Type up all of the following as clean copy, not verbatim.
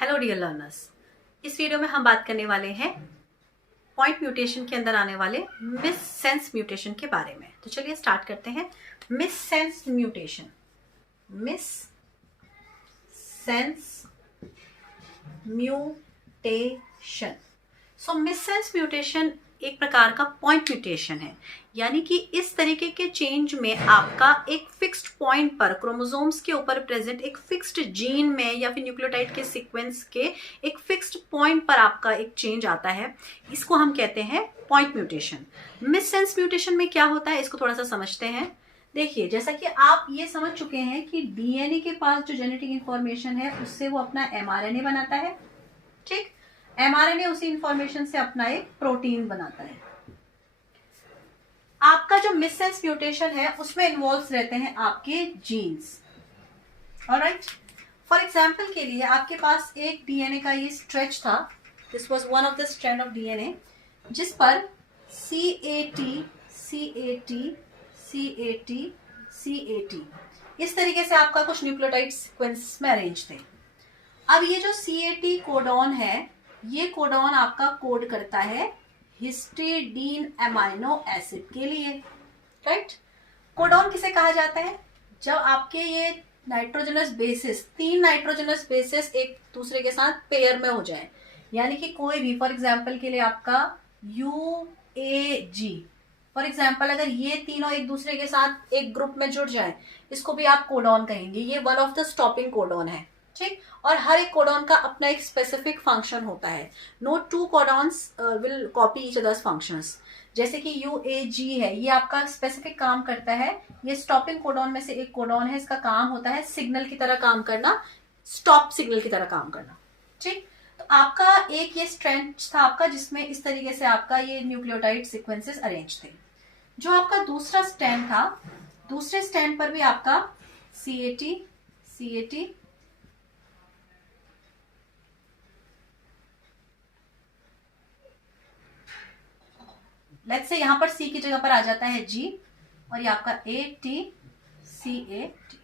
Hello dear learners, इस video में हम बात करने वाले हैं पॉइंट म्यूटेशन के अंदर आने वाले मिस सेंस म्यूटेशन के बारे में। तो चलिए स्टार्ट करते हैं। Missense mutation, missense mutation. So missense mutation एक प्रकार का पॉइंट म्यूटेशन है, यानी कि इस तरीके के चेंज में आपका एक फिक्स्ड पॉइंट पर क्रोमोसोम्स के ऊपर प्रेजेंट एक फिक्स्ड जीन में या फिर न्यूक्लियोटाइड के सीक्वेंस के एक फिक्स्ड पॉइंट पर आपका एक चेंज आता है। इसको हम कहते हैं point mutation. Missense mutation में क्या होता है, इसको थोड़ा सा समझते हैं। देखिए, जैसा कि आप ये समझ चुके हैं कि डीएनए के पास जो जेनेटिक इंफॉर्मेशन है उससे वो अपना एमआरएनए बनाता है। ठीक, एमआरएनए उसी इंफॉर्मेशन से अपना एक प्रोटीन बनाता है। आपका जो मिस सेंस म्यूटेशन है उसमें इन्वॉल्व रहते हैं आपके जीन्स। ऑलराइट, फॉर एग्जांपल के लिए आपके पास एक डीएनए का ये स्ट्रेच था। This was one of the strand of DNA जिस पर CAT CAT CAT CAT इस तरीके से आपका कुछ न्यूक्लियोटाइड सीक्वेंस में अरेंज थे। अब ये जो CAT कोडॉन है, ये कोडॉन आपका कोड करता है हिस्टिडीन अमाइनो एसिड के लिए। राइट, कोडॉन किसे कहा जाता है? जब आपके ये नाइट्रोजनस बेसिस, 3 नाइट्रोजनस बेसिस एक दूसरे के साथ पेयर में हो जाए, यानी कि कोई भी, फॉर एग्जांपल के लिए आपका UAG, फॉर एग्जांपल अगर ये तीनों एक दूसरे के साथ एक ग्रुप में जुड़ जाए, इसको भी आप कोडॉन कहेंगे। ये one of the stopping codon है। ठीक, और हर एक कोडॉन का अपना एक स्पेसिफिक फंक्शन होता है। No two codons will copy each others functions. जैसे कि UAG है, ये आपका स्पेसिफिक काम करता है। ये स्टॉपिंग कोडॉन में से एक कोडॉन है। इसका काम होता है सिग्नल की तरह काम करना, स्टॉप सिग्नल की तरह काम करना। ठीक, तो आपका एक ये स्ट्रैंड था आपका जिसमें इस तरीके से आपका ये न्यूक्लियोटाइड सीक्वेंसेस अरेंज थे। जो आपका दूसरा स्टैंड था, दूसरे स्टैंड पर भी आपका CAT CAT लेट्स से यहां पर C की जगह पर आ जाता है G और ये आपका AT CAT।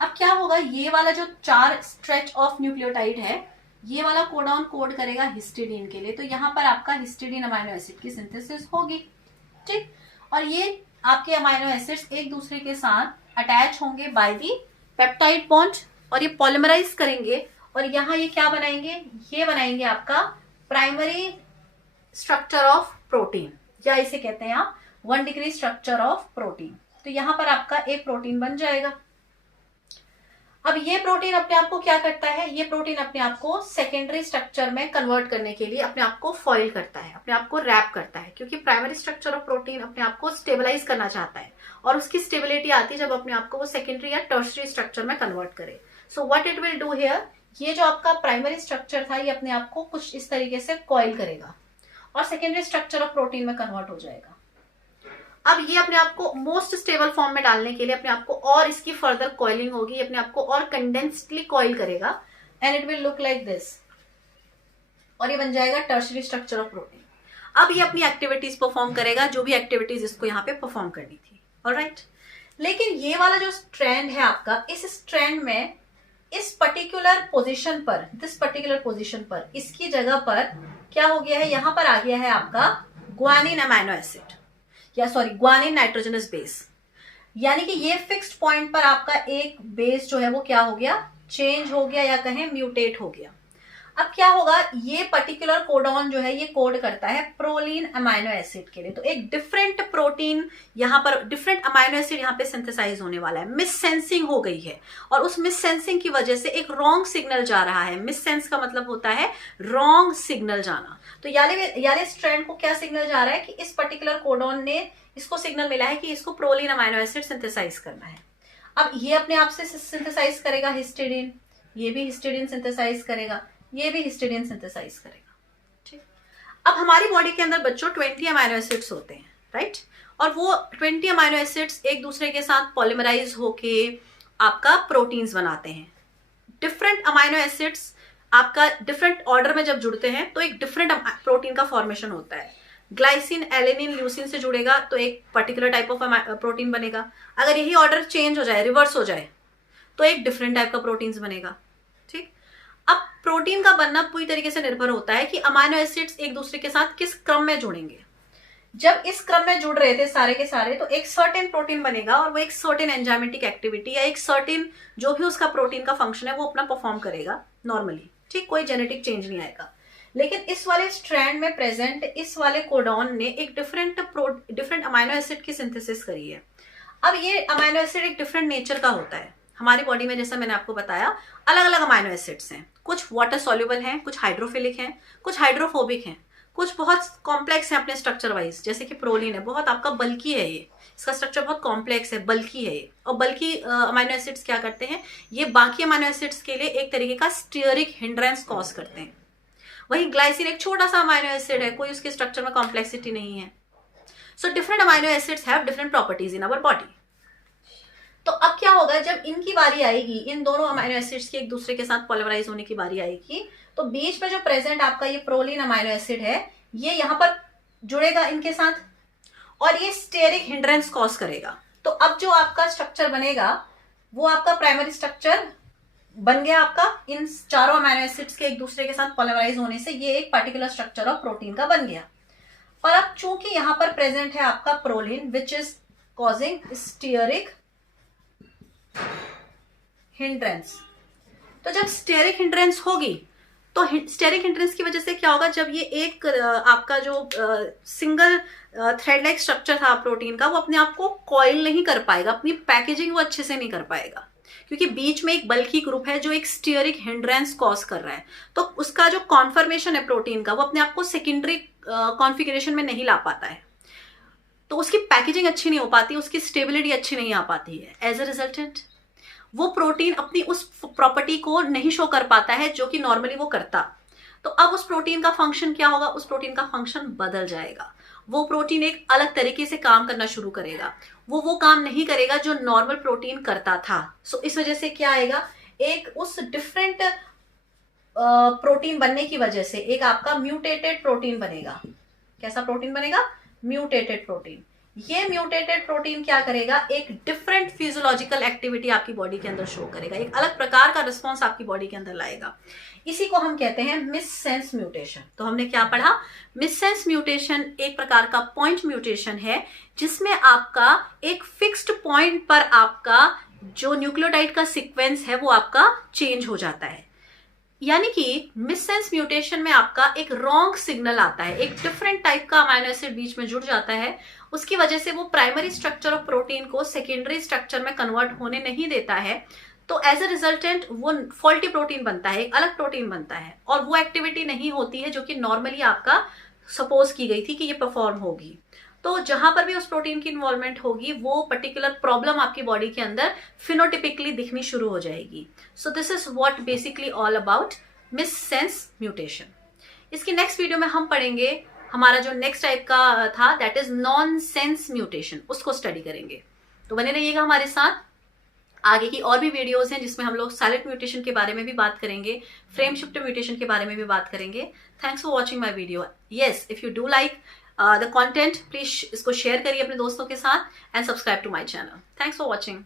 अब क्या होगा, ये वाला जो 4 स्ट्रेच ऑफ न्यूक्लियोटाइड है, ये वाला कोडॉन कोड करेगा हिस्टिडीन के लिए। तो यहां पर आपका हिस्टिडीन अमाइनो एसिड की सिंथेसिस होगी। ठीक, और ये आपके अमाइनो एसिड्स एक दूसरे के साथ अटैच होंगे बाय दी पेप्टाइड बॉन्ड और ये पॉलीमराइज करेंगे और यहाँ ये क्या बनाएंगे, ये बनाएंगे आपका प्राइमरी स्ट्रक्चर ऑफ प्रोटीन, या इसे कहते हैं आप 1 डिग्री स्ट्रक्चर ऑफ प्रोटीन। तो यहां पर आपका एक प्रोटीन बन जाएगा। अब ये प्रोटीन अपने आप को क्या करता है, ये प्रोटीन अपने आप को सेकेंडरी स्ट्रक्चर में कन्वर्ट करने के लिए अपने आप को फॉइल करता है, अपने आप को रैप करता है, क्योंकि प्राइमरी स्ट्रक्चर ऑफ प्रोटीन अपने आप को स्टेबलाइज करना चाहता है और उसकी स्टेबिलिटी आती है जब अपने आप को वो सेकेंडरी या टर्शरी स्ट्रक्चर में कन्वर्ट करे। So what it will do here, ये जो आपका प्राइमरी स्ट्रक्चर था ये अपने आप को कुछ इस तरीके से कॉइल करेगा और सेकेंडरी स्ट्रक्चर ऑफ प्रोटीन में कन्वर्ट हो जाएगा। अब ये अपने आप को मोस्ट स्टेबल फॉर्म में डालने के लिए अपने आप को और इसकी फर्दर कॉइलिंग होगी, अपने आप को और कंडेंस्डली कॉइल करेगा and it will look like this और ये बन जाएगा टर्शरी स्ट्रक्चर ऑफ प्रोटीन। अब ये अपनी एक्टिविटीज परफॉर्म करेगा, जो भी एक्टिविटीज इसको यहाँ पे परफॉर्म करनी थी। ऑलराइट, लेकिन ये वाला जो स्ट्रैंड है आपका, इस स्ट्रैंड में इस पर्टिकुलर पोजीशन पर, दिस पर्टिकुलर पोजीशन पर, इसकी जगह पर क्या हो गया है, यहां पर आ गया है आपका ग्वानिन अमाइनो एसिड, या सॉरी ग्वानिन नाइट्रोजनस बेस। यानी कि ये फिक्स्ड पॉइंट पर आपका एक बेस जो है वो क्या हो गया, चेंज हो गया या कहें म्यूटेट हो गया। अब क्या होगा, ये पर्टिकुलर कोडॉन जो है ये कोड करता है प्रोलीन अमाइनो एसिड के लिए। तो एक डिफरेंट प्रोटीन यहाँ पर, डिफरेंट अमाइनो एसिड यहाँ पे सिंथेसाइज होने वाला है। मिस सेंसिंग हो गई है और उस मिस सेंसिंग की वजह से एक रॉन्ग सिग्नल जा रहा है। मिस सेंस का मतलब होता है रॉन्ग सिग्नल जाना। तो यानी स्ट्रैंड को क्या सिग्नल जा रहा है कि इस पर्टिकुलर कोडॉन ने इसको सिग्नल मिला है कि इसको प्रोलीन अमाइनो एसिड सिंथेसाइज करना है। अब ये अपने आप से सिंथेसाइज करेगा हिस्टिडीन, ये भी हिस्टिडीन सिंथेसाइज करेगा, ये भी हिस्टिडीन सिंथेसाइज करेगा। ठीक, अब हमारी बॉडी के अंदर बच्चों 20 अमाइनो एसिड्स होते हैं, राइट, और वो 20 अमाइनो एसिड्स एक दूसरे के साथ पॉलीमराइज होके आपका प्रोटीन्स बनाते हैं। डिफरेंट अमाइनो एसिड्स आपका डिफरेंट ऑर्डर में जब जुड़ते हैं तो एक डिफरेंट प्रोटीन का फॉर्मेशन होता है। ग्लाइसिन, एलेनिन, ल्यूसिन से जुड़ेगा तो एक पर्टिकुलर टाइप ऑफ प्रोटीन बनेगा। अगर यही ऑर्डर चेंज हो जाए, रिवर्स हो जाए, तो एक डिफरेंट टाइप का प्रोटीन्स बनेगा। ठीक, अब प्रोटीन का बनना पूरी तरीके से निर्भर होता है कि अमाइनो एसिड्स एक दूसरे के साथ किस क्रम में जुड़ेंगे। जब इस क्रम में जुड़ रहे थे सारे के सारे, तो एक सर्टेन प्रोटीन बनेगा और वो एक सर्टेन एंजाइमेटिक एक्टिविटी या एक सर्टेन जो भी उसका प्रोटीन का फंक्शन है वो अपना परफॉर्म करेगा नॉर्मली, ठीक, कोई जेनेटिक चेंज नहीं आएगा। लेकिन इस वाले स्ट्रैंड में प्रेजेंट इस वाले कोडॉन ने एक डिफरेंट अमाइनो एसिड की सिंथेसिस करी है। अब ये अमाइनो एसिड एक डिफरेंट नेचर का होता है। हमारी बॉडी में जैसा मैंने आपको बताया अलग अलग अमाइनो एसिड्स हैं, कुछ वाटर सॉल्युबल हैं, कुछ हाइड्रोफिलिक हैं, कुछ हाइड्रोफोबिक हैं, कुछ बहुत कॉम्प्लेक्स हैं अपने स्ट्रक्चर वाइज, जैसे कि प्रोलीन है, बहुत आपका बल्की है, ये इसका स्ट्रक्चर बहुत कॉम्प्लेक्स है, बल्की है ये। और बल्की अमाइनो एसिड्स क्या करते हैं, ये बाकी अमाइनो एसिड्स के लिए एक तरीके का स्टीयरिक हिंड्रेंस कॉज करते हैं। वही ग्लाइसिन एक छोटा सा अमाइनो एसिड है, कोई उसके स्ट्रक्चर में कॉम्प्लेक्सिटी नहीं है। So different amino acids have different properties in our body. तो अब क्या होगा, जब इनकी बारी आएगी, इन दोनों अमाइनो एसिड्स की एक दूसरे के साथ पॉलिमराइज होने की बारी आएगी, तो बीच में जो प्रेजेंट आपका ये प्रोलीन अमाइनो एसिड है ये यहां पर जुड़ेगा इनके साथ और ये स्टेरिक हिंड्रेंस कॉज करेगा। तो अब जो आपका स्ट्रक्चर बनेगा वो आपका प्राइमरी स्ट्रक्चर बन गया आपका इन चारों अमाइनो एसिड्स के एक दूसरे के साथ पॉलिमराइज होने से, ये एक पर्टिकुलर स्ट्रक्चर ऑफ प्रोटीन का बन गया। पर अब चूंकि यहां पर प्रेजेंट है आपका proline which is causing stearic hindrance, तो जब स्टेरिक हिंड्रेंस होगी तो स्टेरिक हिंड्रेंस की वजह से क्या होगा, जब ये एक आपका जो सिंगल थ्रेड लाइक स्ट्रक्चर था प्रोटीन का, वो अपने आप को कॉइल नहीं कर पाएगा, अपनी पैकेजिंग वो अच्छे से नहीं कर पाएगा, क्योंकि बीच में एक बल्की ग्रुप है जो एक स्टीयरिक हिंड्रेंस कॉज कर रहा है। तो उसका जो कॉन्फर्मेशन है प्रोटीन का, वो अपने आप को सेकेंडरी कॉन्फिगरेशन में नहीं ला पाता है, तो उसकी पैकेजिंग अच्छी नहीं हो पाती, उसकी स्टेबिलिटी अच्छी नहीं आ पाती है। एज अ रिजल्टेंट वो प्रोटीन अपनी उस प्रॉपर्टी को नहीं शो कर पाता है जो कि नॉर्मली वो करता। तो अब उस प्रोटीन का फंक्शन क्या होगा, उस प्रोटीन का फंक्शन बदल जाएगा। वो प्रोटीन एक अलग तरीके से काम करना शुरू करेगा, वो काम नहीं करेगा जो नॉर्मल प्रोटीन करता था। सो इस वजह से क्या आएगा, एक उस डिफरेंट प्रोटीन बनने की वजह से एक आपका म्यूटेटेड प्रोटीन बनेगा। कैसा प्रोटीन बनेगा, म्यूटेटेड प्रोटीन। ये म्यूटेटेड प्रोटीन क्या करेगा, एक डिफरेंट फिजियोलॉजिकल एक्टिविटी आपकी बॉडी के अंदर शो करेगा, एक अलग प्रकार का रिस्पॉन्स आपकी बॉडी के अंदर लाएगा। इसी को हम कहते हैं मिससेंस म्यूटेशन। तो हमने क्या पढ़ा, मिससेंस म्यूटेशन एक प्रकार का पॉइंट म्यूटेशन है जिसमें आपका एक फिक्स्ड पॉइंट पर आपका जो न्यूक्लियोटाइड का सीक्वेंस है वो आपका चेंज हो जाता है। यानी कि मिससेंस म्यूटेशन में आपका एक रॉन्ग सिग्नल आता है, एक डिफरेंट टाइप का अमाइनो एसिड बीच में जुड़ जाता है, उसकी वजह से वो प्राइमरी स्ट्रक्चर ऑफ प्रोटीन को सेकेंडरी स्ट्रक्चर में कन्वर्ट होने नहीं देता है। तो एज अ रिजल्टेंट वो फॉल्टी प्रोटीन बनता है, एक अलग प्रोटीन बनता है, और वो एक्टिविटी नहीं होती है जो कि नॉर्मली आपका सपोज की गई थी कि ये परफॉर्म होगी। तो जहां पर भी उस प्रोटीन की इन्वॉल्वमेंट होगी वो पर्टिकुलर प्रॉब्लम आपकी बॉडी के अंदर फिनोटिपिकली दिखनी शुरू हो जाएगी। So this is what basically all about missense mutation. इसकी नेक्स्ट वीडियो में हम पढ़ेंगे, हमारा जो नेक्स्ट टाइप का था दैट इज नॉनसेंस म्यूटेशन, उसको स्टडी करेंगे। तो बने रहिएगा हमारे साथ। आगे की और भी वीडियोस हैं जिसमें हम लोग साइलेंट म्यूटेशन के बारे में भी बात करेंगे, फ्रेम शिफ्ट म्यूटेशन के बारे में भी बात करेंगे। Thanks for watching my video. Yes, if you do like the content please इसको शेयर करिए अपने दोस्तों के साथ and subscribe to my channel. Thanks for watching.